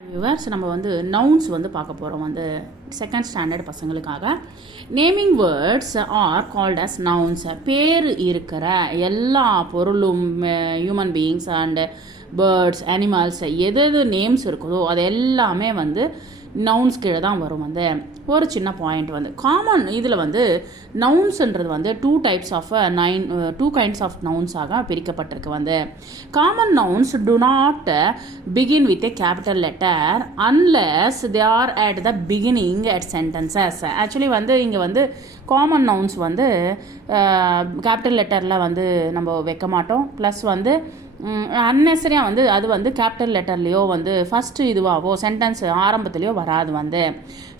Viewers நம்ம வந்து nouns வந்து பார்க்க போகிறோம் வந்து செகண்ட் ஸ்டாண்டர்ட் பசங்களுக்காக. Naming words are called as nouns. பேர் இருக்கிற எல்லா பொருளும் human beings and birds animals எது நேம்ஸ் இருக்குதோ அது எல்லாமே வந்து நவுன்ஸ் கீழே தான் வரும். வந்து ஒரு சின்ன பாயிண்ட் வந்து காமன் இதில் வந்து நவுன்ஸ்ன்றது வந்து டூ கைண்ட்ஸ் ஆஃப் நவுன்ஸாக பிரிக்கப்பட்டிருக்கு. வந்து common nouns to not begin with a capital letter unless they are at the beginning at sentences. Actually வந்து இங்கே வந்து காமன் நவுன்ஸ் வந்து கேபிட்டல் லெட்டரில் வந்து நம்ம வைக்க மாட்டோம். ப்ளஸ் வந்து அன்னெசரியாக வந்து அது வந்து கேபிட்டல் லெட்டர்லேயோ வந்து ஃபஸ்ட்டு இதுவாகவோ சென்டென்ஸ் ஆரம்பத்துலேயோ வராது. வந்து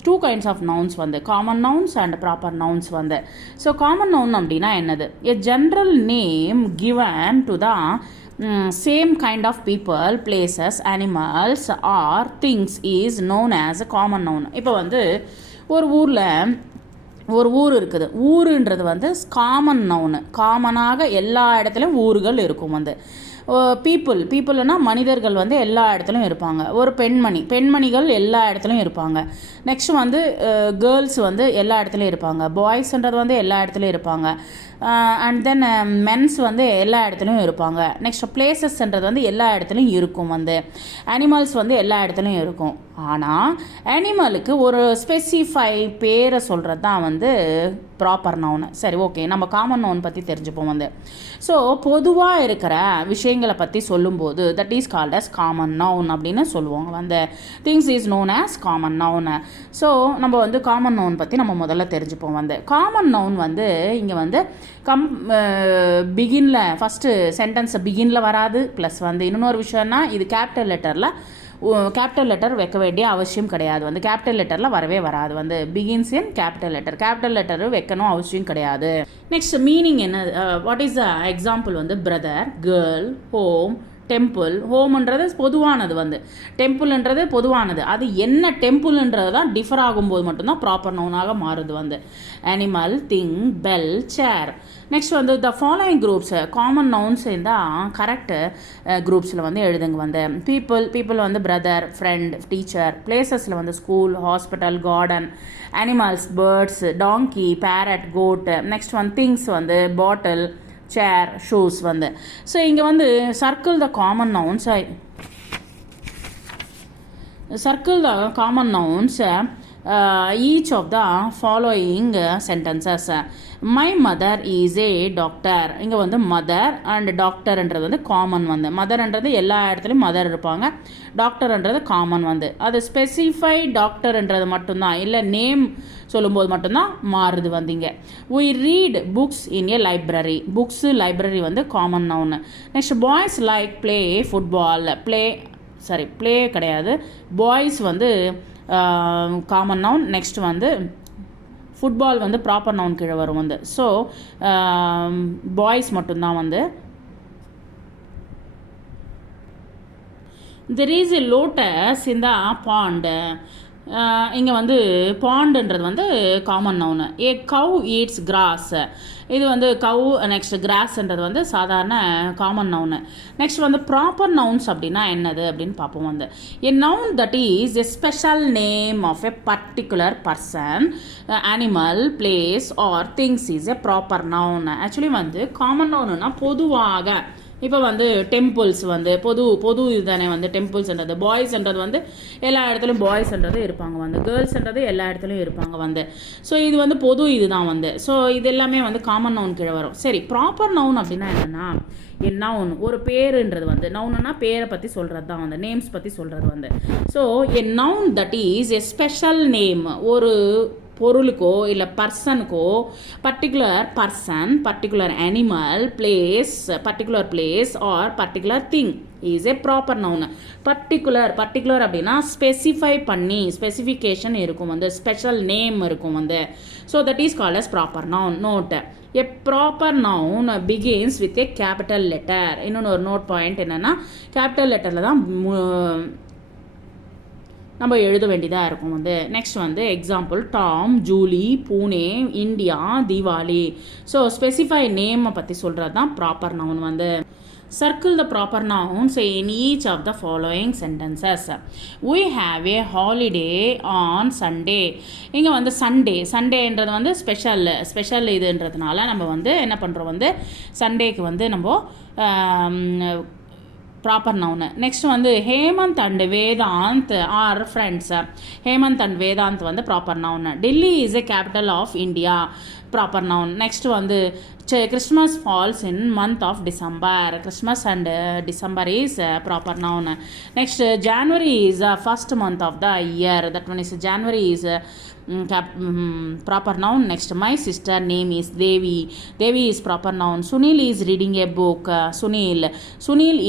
டூ கைண்ட்ஸ் ஆஃப் நவுன்ஸ் வந்து common nouns and proper nouns வந்து. ஸோ காமன் நவுன் அப்படின்னா என்னது? A general name given to the same kind of people, places, animals or things is known as a common noun. இப்போ வந்து ஒரு ஊர் இருக்குது. ஊருன்றது வந்து காமன் நவுனு. காமனாக எல்லா இடத்துலையும் ஊர்கள் இருக்கும். வந்து பீப்புள்னா மனிதர்கள் வந்து எல்லா இடத்துலையும் இருப்பாங்க. ஒரு பெண்மணிகள் எல்லா இடத்துலையும் இருப்பாங்க. நெக்ஸ்ட் வந்து கேர்ள்ஸ் வந்து எல்லா இடத்துலையும் இருப்பாங்க. பாய்ஸ்ன்றது வந்து எல்லா இடத்துலையும் இருப்பாங்க. அண்ட் தென் மென்ஸ் வந்து எல்லா இடத்துலையும் இருப்பாங்க. நெக்ஸ்ட் பிளேசஸ்ன்றது வந்து எல்லா இடத்துலையும் இருக்கும். வந்து அனிமல்ஸ் வந்து எல்லா இடத்துலையும் இருக்கும். ஆனால் அனிமலுக்கு ஒரு ஸ்பெசிஃபை பேரை சொல்கிறது தான் வந்து ப்ராப்பர் நவுனு. சரி, ஓகே, நம்ம காமன் நவுன் பற்றி தெரிஞ்சுப்போம். வந்து ஸோ பொதுவாக இருக்கிற விஷயங்களை பற்றி சொல்லும்போது that is called as common noun அப்படின்னு சொல்லுவாங்க. வந்து things is known as common noun. So நம்ம வந்து காமன் நவுன் பற்றி நம்ம முதல்ல தெரிஞ்சுப்போம். வந்து காமன் நவுன் வந்து இங்கே வந்து பிகினில் ஃபஸ்ட்டு சென்டென்ஸ் பிகினில் வராது. ப்ளஸ் வந்து இன்னொரு விஷயம்னா இது கேபிட்டல் லெட்டர் வைக்க வேண்டிய அவசியம் கிடையாது. வந்து கேபிட்டல் லெட்டரில் வரவே வராது. வந்து பிகின்ஸ் இன் கேபிட்டல் லெட்டர் வைக்கணும் அவசியம் கிடையாது. நெக்ஸ்ட் மீனிங் என்ன? What is the example? வந்து பிரதர், கேர்ள், ஹோம், டெம்பிள். ஹோம்ன்றது பொதுவானது. வந்து டெம்பிள்ன்றது பொதுவானது. அது என்ன டெம்பிள்ன்றது தான் டிஃபர் ஆகும்போது மட்டும்தான் ப்ராப்பர் நவுனாக மாறுது. வந்து அனிமல், திங், பெல், சேர். நெக்ஸ்ட் வந்து the following groups common nouns இருந்தால் கரெக்ட் குரூப்ஸில் வந்து எழுதுங்க. வந்து பீப்புள் வந்து பிரதர், ஃப்ரெண்ட், டீச்சர். பிளேசஸில் வந்து school, hospital, garden. Animals, birds, donkey, parrot, goat. Next வந்து திங்ஸ் வந்து பாட்டில், சேர், ஷூஸ். வந்து ஸோ இங்கே வந்து circle the common nouns each of the following sentences. My mother is a doctor. இங்கே வந்து mother and டாக்டர்ன்றது வந்து காமன். வந்து மதர்ன்றது எல்லா இடத்துலையும் மதர் இருப்பாங்க. டாக்டர்ன்றது காமன். வந்து அது ஸ்பெசிஃபை டாக்டர்ன்றது மட்டும்தான், இல்லை நேம் சொல்லும்போது மட்டும்தான் மாறுது. வந்து இங்கே we read books in a library. Library வந்து common noun. Next boys like play football. Play கிடையாது, பாய்ஸ் வந்து காமன் நவுன். நெக்ஸ்ட் வந்து ஃபுட்பால் வந்து ப்ராப்பர் நவுன் கீழே வரும். வந்து ஸோ பாய்ஸ் மட்டும்தான். வந்து there is a lotus in the pond. இங்கே வந்து பாண்டுன்றது வந்து common noun. A cow eats grass. இது வந்து கவ். நெக்ஸ்ட் கிராஸ்ன்றது வந்து சாதாரண காமன் நவுனு. நெக்ஸ்ட் வந்து ப்ராப்பர் நவுன்ஸ் அப்படின்னா என்னது அப்படின்னு பார்ப்போம். வந்து a noun that is a special name of a particular person, animal, place or things is a proper noun. Actually வந்து காமன் நவுனுன்னா பொதுவாக இப்போ வந்து டெம்பிள்ஸ் வந்து பொது இதுதானே. வந்து டெம்பிள்ஸ்ன்றது பாய்ஸ்ன்றது வந்து எல்லா இடத்துலையும் பாய்ஸ்ன்றது இருப்பாங்க. வந்து கேர்ள்ஸ்ன்றது எல்லா இடத்துலையும் இருப்பாங்க. வந்து ஸோ இது வந்து பொது இதுதான். வந்து ஸோ இது எல்லாமே வந்து காமன் நவுன் கீழே வரும். சரி, ப்ராப்பர் நவுன் அப்படின்னா என்னென்னா நவுன் ஒரு பேருன்றது வந்து நவுன்னா பேரை பற்றி சொல்கிறது தான். வந்து நேம்ஸ் பற்றி சொல்கிறது. வந்து so a noun that is a special name. ஒரு பொருளுக்கோ இல்லை பர்சனுக்கோ particular person, particular animal, particular place or particular thing is a proper noun. Particular அப்படின்னா ஸ்பெசிஃபை பண்ணி ஸ்பெசிஃபிகேஷன் இருக்கும். வந்து ஸ்பெஷல் நேம் இருக்கும். வந்து so that is called as proper noun. Note a proper noun begins with a capital letter. இன்னொன்று ஒரு note point என்னென்னா capital லெட்டரில் தான் நம்ம எழுத வேண்டியதாக இருக்கும். வந்து நெக்ஸ்ட் வந்து example Tom, Julie, Pune, India, Deepavali. So specify நேமை பற்றி சொல்கிறது தான் ப்ராப்பர் நவுன். வந்து Circle the proper nouns in each of the following sentences. We have a holiday on Sunday. இங்கே வந்து சண்டேன்றது வந்து ஸ்பெஷல் இதுன்றதுனால நம்ம வந்து என்ன பண்ணுறோம் வந்து சண்டேக்கு வந்து நம்ம ப்ராப்பர் நவுனு. நெக்ஸ்ட் வந்து Hemant and Vedant are friends. Hemant and Vedant வந்து proper noun. Delhi is a capital of India, proper noun. Next வந்து Christmas falls in month of December. Christmas and December is proper noun. Next January is first month of the year, that one is January is proper noun. Next, my sister name is Devi is proper noun. Sunil is reading a book. Sunil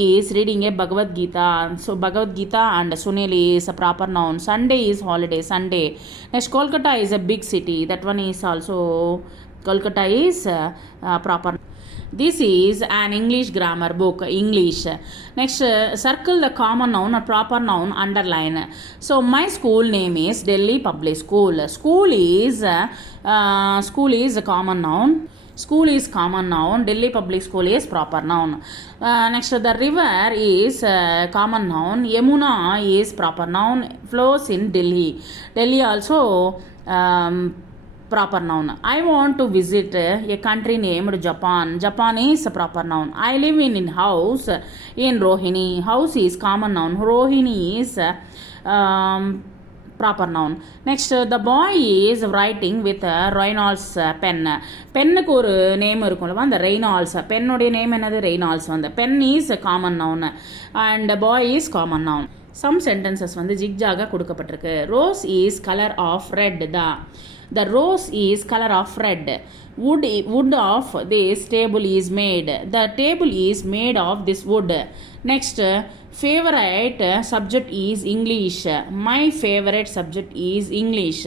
is reading a Bhagavad Gita. So Bhagavad Gita and Sunil is a proper noun. Sunday is holiday, Sunday. Next, Kolkata is a big city, that one is also Kolkata is proper. This is an English grammar book, English. Next, circle the common noun or proper noun, underline. So my school name is Delhi Public School. School is a common noun. School is common noun. Delhi Public School is proper noun. Next, the river is common noun. Yamuna is proper noun. Flows in Delhi. Delhi also proper noun. I want to visit a country named Japan. Japan is a proper noun. I live in house in Rohini. House is common noun. Rohini is proper noun. Next, the boy is writing with a Reynolds pen. பென்னுக்கு ஒரு name இருக்கும்ல, அந்த Reynolds. பென்னுடைய name என்னது? Reynolds. வந்து pen is common noun and boy is common noun. Some sentences வந்து ஜிக்ஜாக கொடுக்கப்பட்டிருக்கு. Rose is colour of red. The rose is color of red. Wood of this table is made. The table is made of this wood. Next, favorite subject is English. My favorite subject is English.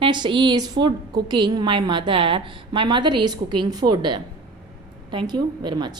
Next is food cooking. My mother is cooking food. Thank you very much.